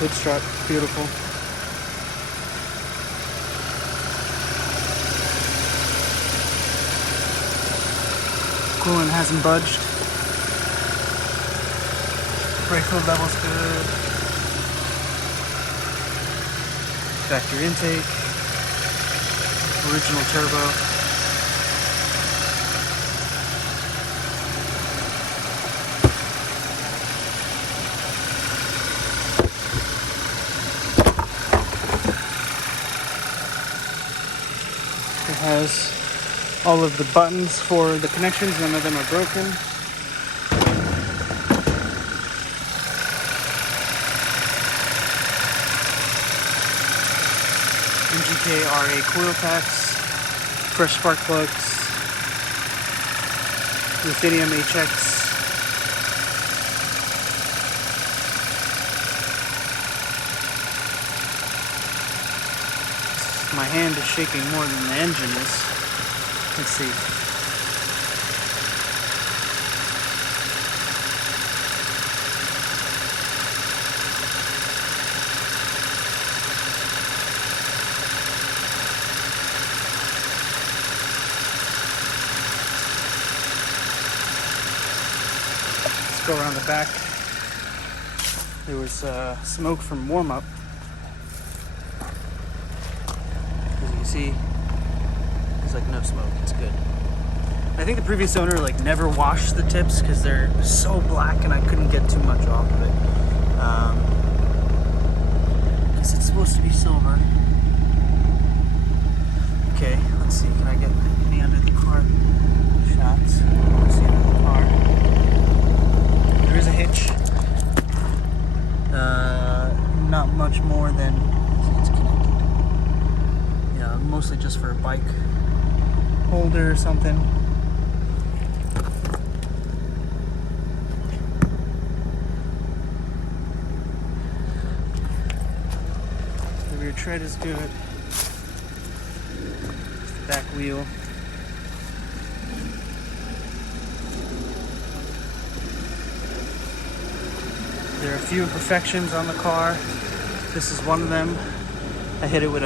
hood strut, beautiful. Coolant hasn't budged. Brake fluid level's good. Factory intake. Original turbo. It has all of the buttons for the connections, none of them are broken. NGK R8 Coil Packs, fresh spark plugs, Ruthenium HX. My hand is shaking more than the engine is. Let's see. Let's go around the back. There was smoke from warm-up. As you can see, there's like no smoke. It's good. I think the previous owner like never washed the tips because they're so black and I couldn't get too much off of it. Because it's supposed to be silver. Okay, let's see. Can I get any under the car shots? Let's see under the car. There is a hitch. Not much more than it's connected. Yeah, mostly just for a bike holder or something. The rear tread is good. It's the back wheel. There are a few imperfections on the car. This is one of them. I hit it with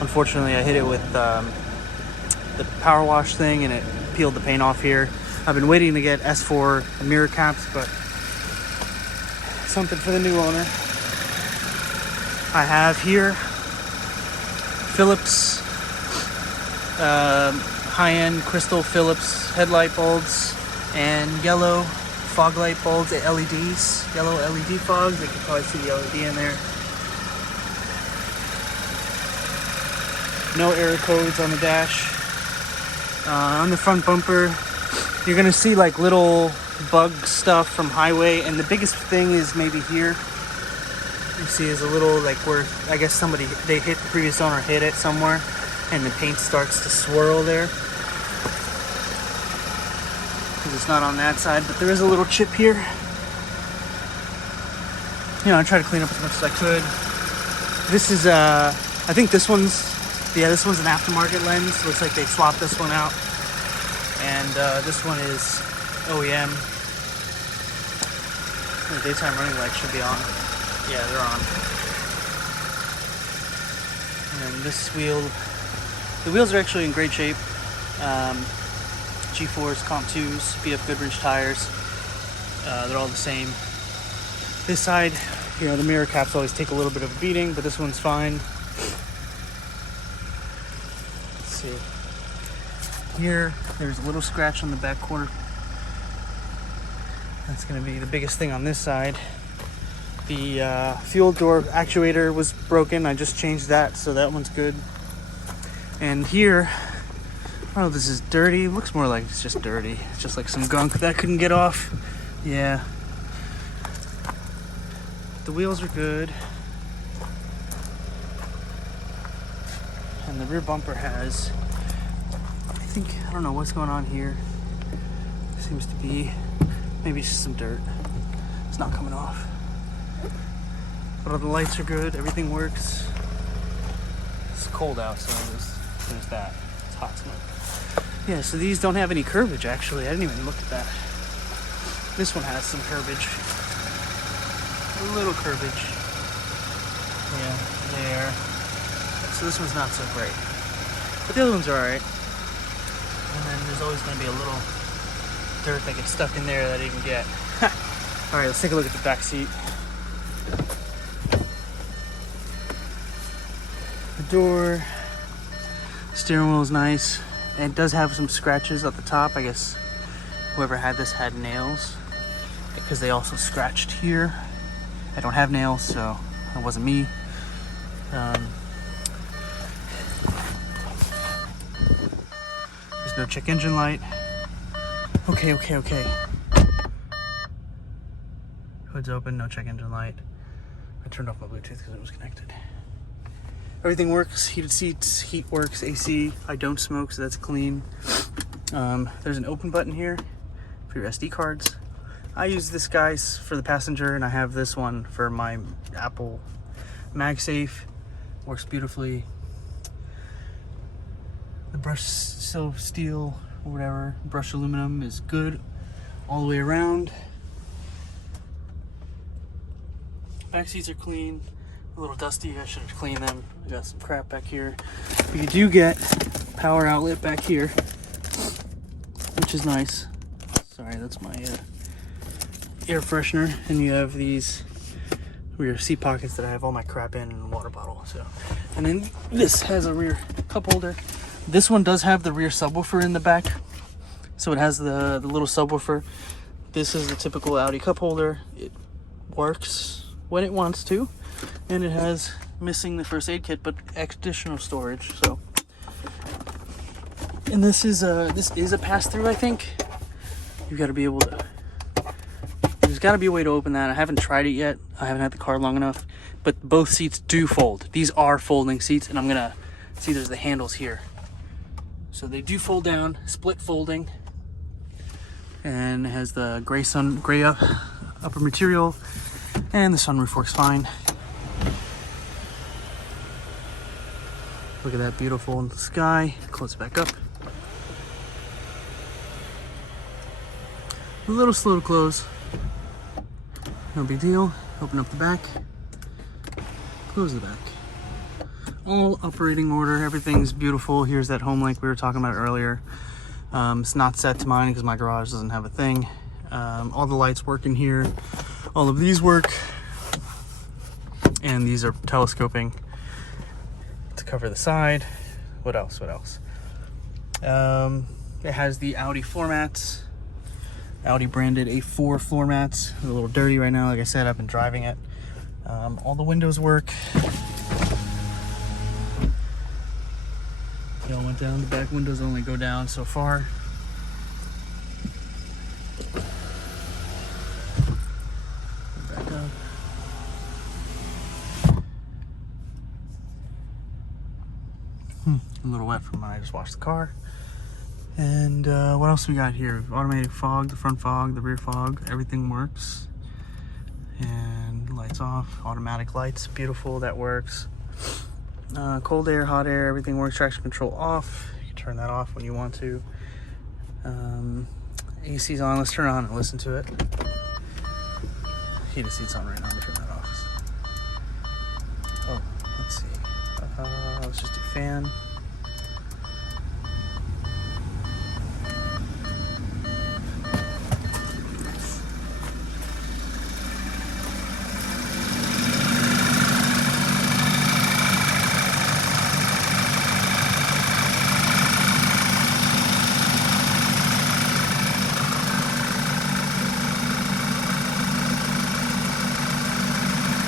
unfortunately I hit it with the power wash thing and it peeled the paint off here. I've been waiting to get S4 mirror caps, but something for the new owner. I have here Phillips high-end crystal Phillips headlight bulbs and yellow fog light bulbs, LEDs, yellow LED fogs. You can probably see the LED in there. No error codes on the dash. On the front bumper, you're gonna see like little bug stuff from highway, and the biggest thing is maybe here. You see is a little like where I guess the previous owner hit it somewhere, and the paint starts to swirl there. Because it's not on that side, but there is a little chip here. You know, I try to clean up as much as I could. This is I think this one's an aftermarket lens. Looks like they swapped this one out. And this one is OEM. The daytime running lights should be on. Yeah, they're on. And this wheel, the wheels are actually in great shape. G4s, Comp 2s, BF Goodrich tires. They're all the same. This side, you know, the mirror caps always take a little bit of a beating, but this one's fine. Let's see. Here, there's a little scratch on the back corner. That's going to be the biggest thing on this side. The fuel door actuator was broken. I just changed that, so that one's good. And here, oh, this is dirty. It looks more like it's just dirty. It's just like some gunk that couldn't get off. Yeah. The wheels are good. And the rear bumper has, I don't know what's going on here. Seems to be maybe just some dirt. It's not coming off. But all the lights are good. Everything works. It's cold out, so there's that. It's hot smoke. Yeah, so these don't have any curbage, actually. I didn't even look at that. This one has some curbage. A little curbage. Yeah, there. So this one's not so great. But the other ones are alright. And then there's always going to be a little dirt that gets stuck in there that I didn't get. Alright, let's take a look at the back seat. The door. Steering wheel is nice. And it does have some scratches at the top. I guess whoever had this had nails, because they also scratched here. I don't have nails, so it wasn't me. There's no check engine light. Okay. Hood's open, no check engine light. I turned off my Bluetooth because it was connected. Everything works, heated seats, heat works, AC. I don't smoke, so that's clean. There's an open button here for your SD cards. I use this guy for the passenger, and I have this one for my Apple MagSafe. Works beautifully. The brushed steel or whatever, brushed aluminum is good all the way around. Back seats are clean. A little dusty, I should have cleaned them. I got some crap back here. But you do get power outlet back here, which is nice. Sorry, that's my air freshener. And you have these rear seat pockets that I have all my crap in, and a water bottle. So, and then this has a rear cup holder. This one does have the rear subwoofer in the back, so it has the little subwoofer. This is the typical Audi cup holder. It works when it wants to, and it has missing the first aid kit, but additional storage. So, and this is a pass-through. I think you've got to be able to. There's got to be a way to open that. I haven't tried it yet. I haven't had the car long enough, but both seats do fold. These are folding seats, and I'm gonna see. There's the handles here, so they do fold down, split folding, and it has the gray upper material, and the sunroof works fine. Look at that beautiful sky. Close it back up. A little slow to close. No big deal. Open up the back. Close the back. All operating order. Everything's beautiful. Here's that home link we were talking about earlier. It's not set to mine because my garage doesn't have a thing. All the lights work in here. All of these work. And these are telescoping to cover the side. What else? It has the Audi floor mats. Audi branded A4 floor mats. They're a little dirty right now. Like I said, I've been driving it. All the windows work. They all went down. The back windows only go down so far. Back up. A little wet from when I just washed the car. And what else we got here? Automatic fog, the front fog, the rear fog, everything works. And lights off, automatic lights, beautiful, that works. Cold air, hot air, everything works. Traction control off, you can turn that off when you want to. AC's on, let's turn it on and listen to it. Heated seat's on right now, let me turn that off. Oh, let's see. Let's just do fan.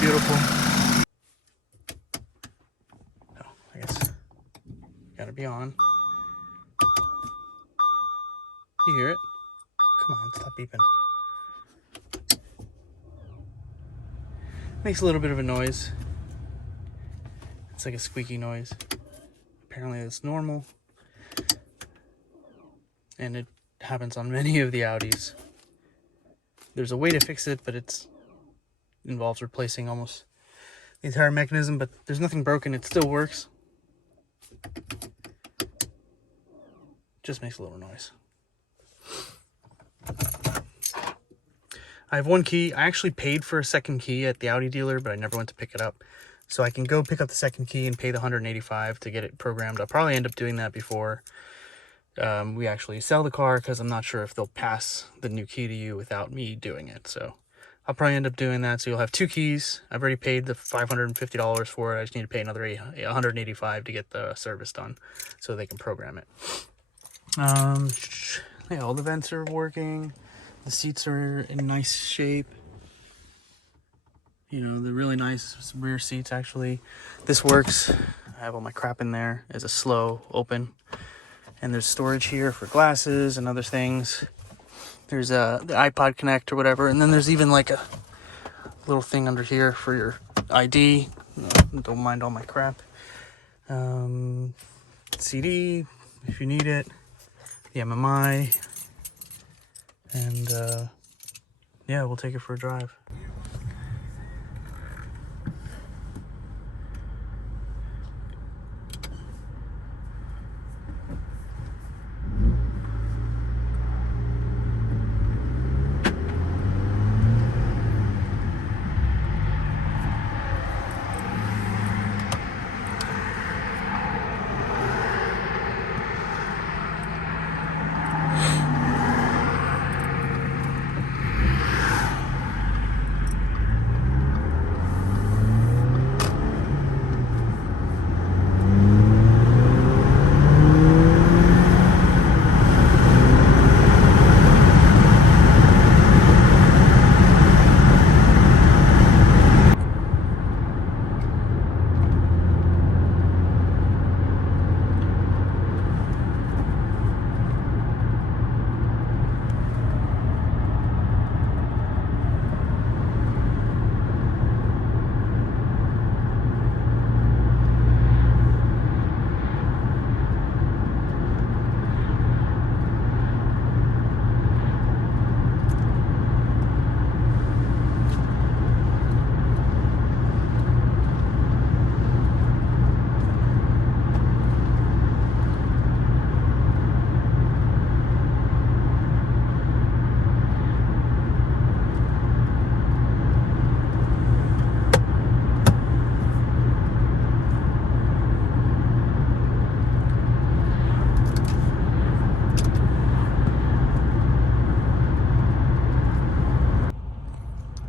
Beautiful. Oh, I guess gotta be on. You hear it? Come on, stop beeping. Makes a little bit of a noise. It's like a squeaky noise. Apparently it's normal. And it happens on many of the Audis. There's a way to fix it, but it involves replacing almost the entire mechanism, but there's nothing broken. It still works. Just makes a little noise. I have one key. I actually paid for a second key at the Audi dealer, but I never went to pick it up. So I can go pick up the second key and pay the $185 to get it programmed. I'll probably end up doing that before we actually sell the car, because I'm not sure if they'll pass the new key to you without me doing it. So I'll probably end up doing that. So you'll have 2 keys. I've already paid the $550 for it. I just need to pay another $185 to get the service done so they can program it. Yeah, all the vents are working. The seats are in nice shape. You know, they're really nice rear seats, actually. This works. I have all my crap in there. It's a slow open. And there's storage here for glasses and other things. There's the iPod Connect or whatever. And then there's even like a little thing under here for your ID. Don't mind all my crap. CD, if you need it. The MMI. And yeah, we'll take it for a drive.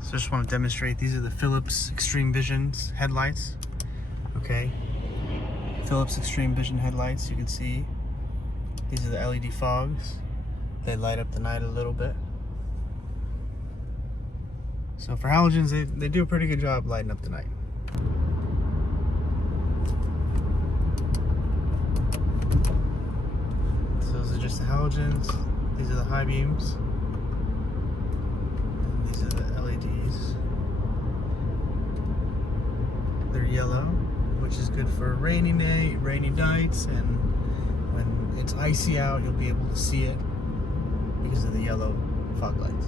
So I just want to demonstrate, these are the Phillips ExtremeVision headlights. Okay, Phillips ExtremeVision headlights, you can see. These are the LED fogs. They light up the night a little bit. So for halogens, they do a pretty good job lighting up the night. So those are just the halogens. These are the high beams. And these are the LEDs. They're yellow, which is good for a rainy day, rainy nights, and when it's icy out, you'll be able to see it because of the yellow fog lights.